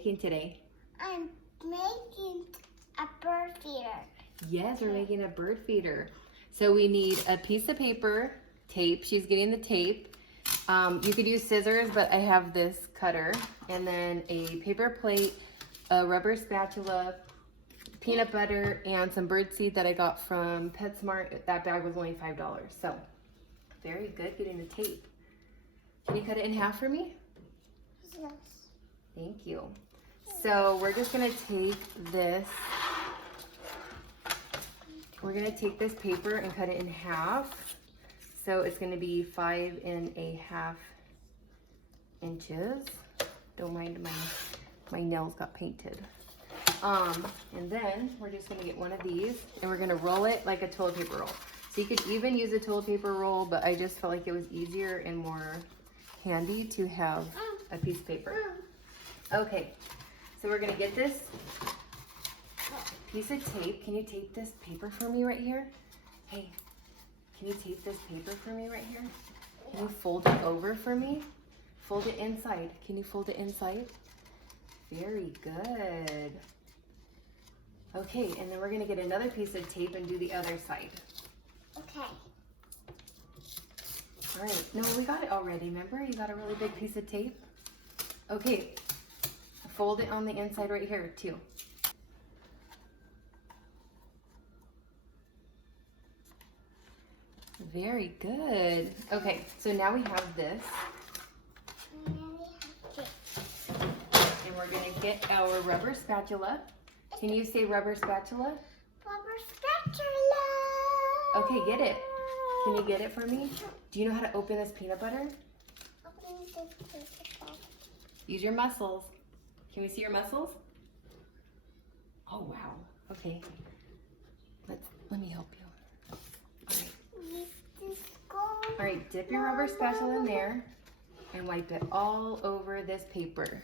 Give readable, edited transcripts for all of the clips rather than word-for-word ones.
making today? I'm making a bird feeder. Yes, we're making a bird feeder. So we need a piece of paper, tape. She's getting the tape. You could use scissors, but I have this cutter. And then a paper plate, a rubber spatula, peanut butter, and some bird seed that I got from PetSmart. That bag was only $5. So very good getting the tape. Can you cut it in half for me? Yes. Thank you. So we're just gonna take this, paper and cut it in half. So it's gonna be 5.5 inches. Don't mind my nails got painted. And then we're just gonna get one of these and we're gonna roll it like a toilet paper roll. So you could even use a toilet paper roll, but I just felt like it was easier and more handy to have a piece of paper. Okay, so we're gonna get this piece of tape. Can you tape this paper for me right here? Hey, can you tape this paper for me right here? Can you fold it over for me? Fold it inside. Can you fold it inside? Very good. Okay, and then we're gonna get another piece of tape and do the other side. Okay. All right, no, we got it already, remember? You got a really big piece of tape? Okay, fold it on the inside right here too. Very good. Okay, so now we have this. And then we have this. And we're gonna get our rubber spatula. Can you say rubber spatula? Rubber spatula. Okay, get it. Can you get it for me? Do you know how to open this peanut butter? Open this paper. Use your muscles. Can we see your muscles? Oh, wow. Okay. Let me help you. All right. All right, dip your rubber spatula in there and wipe it all over this paper.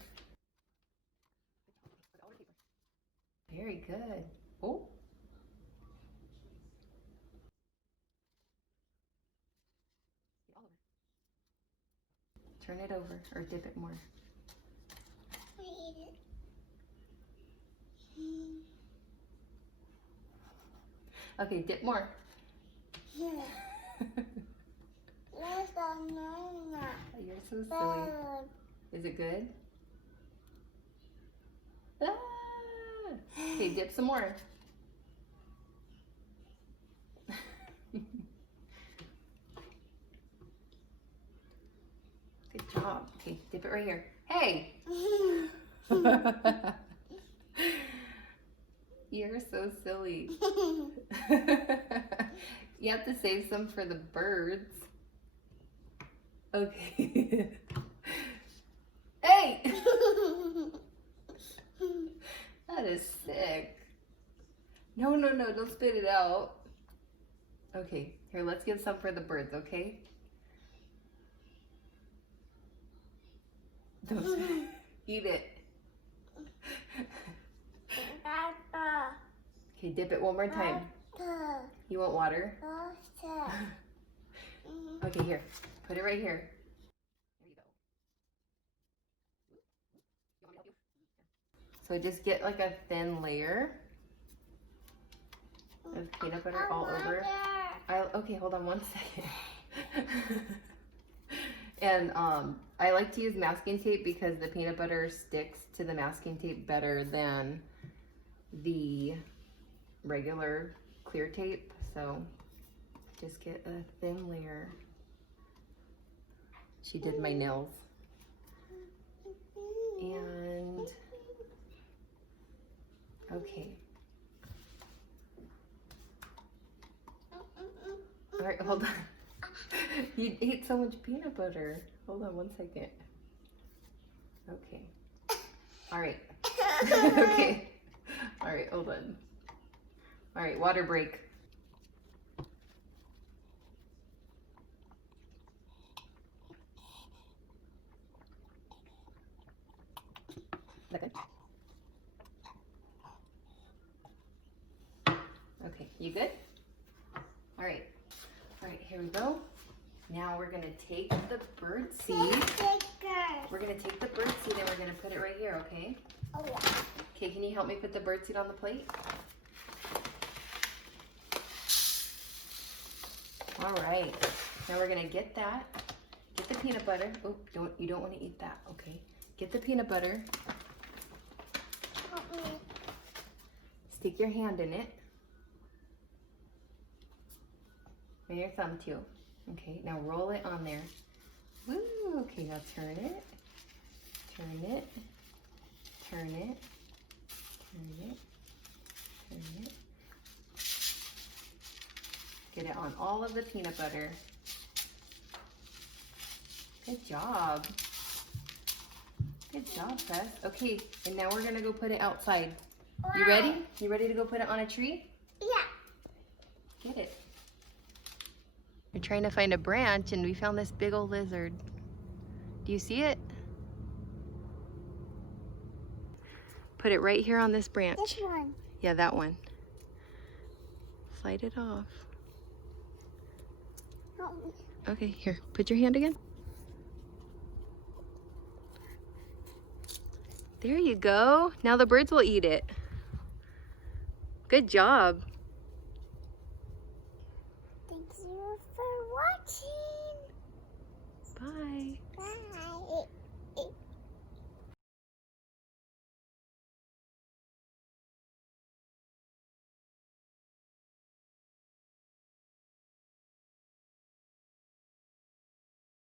Very good. Oh. Turn it over or dip it more. Okay, dip more. You're You're so silly. Is it good? Ah! Okay, dip some more. Good job. Okay, dip it right here. Hey! You're so silly. You have to save some for the birds. Okay. Hey! That is sick. No, don't spit it out. Okay, here, let's give some for the birds, okay? Don't eat it. Okay, dip it one more time. You want water? Okay, here. Put it right here. There you go. You want me to help you? So just get like a thin layer of peanut butter all over. Okay, hold on one second. And I like to use masking tape because the peanut butter sticks to the masking tape better than the regular clear tape. So just get a thin layer. She did my nails. And okay. All right, hold on. You ate so much peanut butter. Hold on one second. Okay. All right. Okay. All right, hold on. All right, water break. Is that good? Okay, you good? All right. All right, here we go. Now we're gonna take the bird seed. We're gonna take the bird seed and we're gonna put it right here, okay? Oh yeah. Okay, can you help me put the birdseed on the plate? All right. Now we're gonna get that. Get the peanut butter. Oh, you don't want to eat that. Okay. Get the peanut butter. Help me. Stick your hand in it. And your thumb too. Okay, now roll it on there. Woo! Okay, now turn it. Turn it. Turn it. Turn it. Turn it. Get it on all of the peanut butter. Good job. Good job, Press. Okay, and now we're gonna go put it outside. You ready? You ready to go put it on a tree? Yeah. Get it. We're trying to find a branch and we found this big old lizard. Do you see it? Put it right here on this branch. This one. Yeah, that one. Slide it off. Help me. Okay, here, put your hand again. There you go. Now the birds will eat it. Good job. Thank you for watching. Bye. Bye.